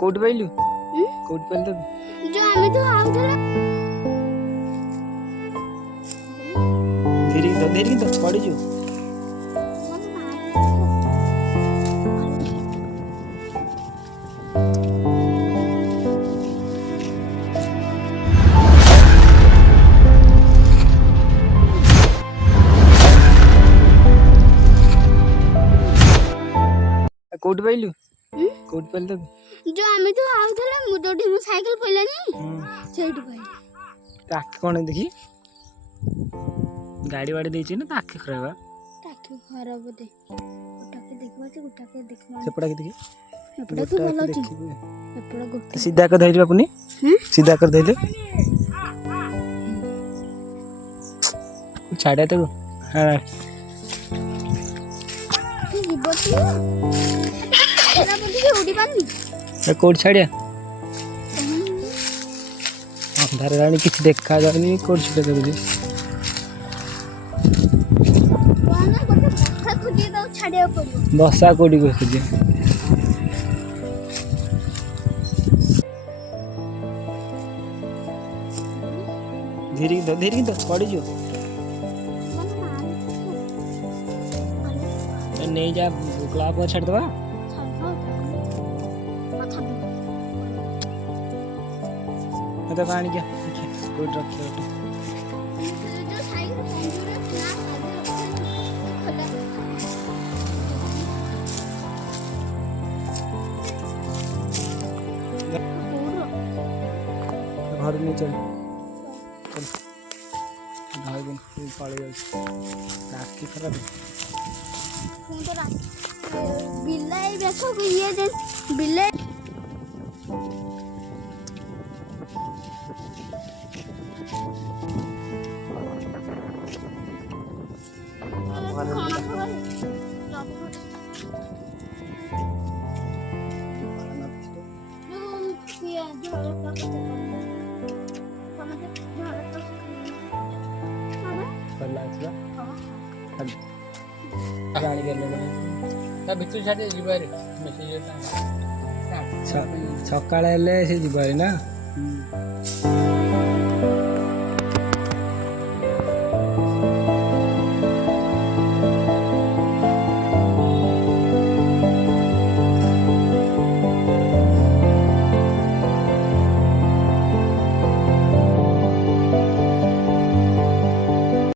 coat पाइलु coat pile तो जो आमे तो आउथला धीरे तो पड़ी जो कोट पाइलु कोट पाइल तो जो आमे तो आउथला मु जोडी मु साइकिल पइलानी सेठी पाइली ताक कोन देखी गाड़ी वाड़ी देछि ना ताक खराबा ताके खराब दे गोटाके देखबा से गोटाके देखबा सेपड़ा के देखी एपड़ा तो भलो छी एपड़ा गोटे सीधा कर धइल बापुनी सीधा कर धइल छाड़े तो हां जीवती एना बंदी उडी पानी ए कोड छाड़िया अंधार रानी किछ देखा जानी कोड छुटे देबी कोना गोटे बसा खुदी दो छाड़िया पड़ो बसा कोडी को खुदी धीरे तो पड़ी जो नहीं जा बुकला पर छड़ दवा तो पानी क्या कोई रखे जो साइकिल पंजूरे ना घर नहीं चल भाई बन पड़े जाए राखी खराब बिल्लाई देखो कि ये जे बिल्लाई सकाळे से जीवारी ना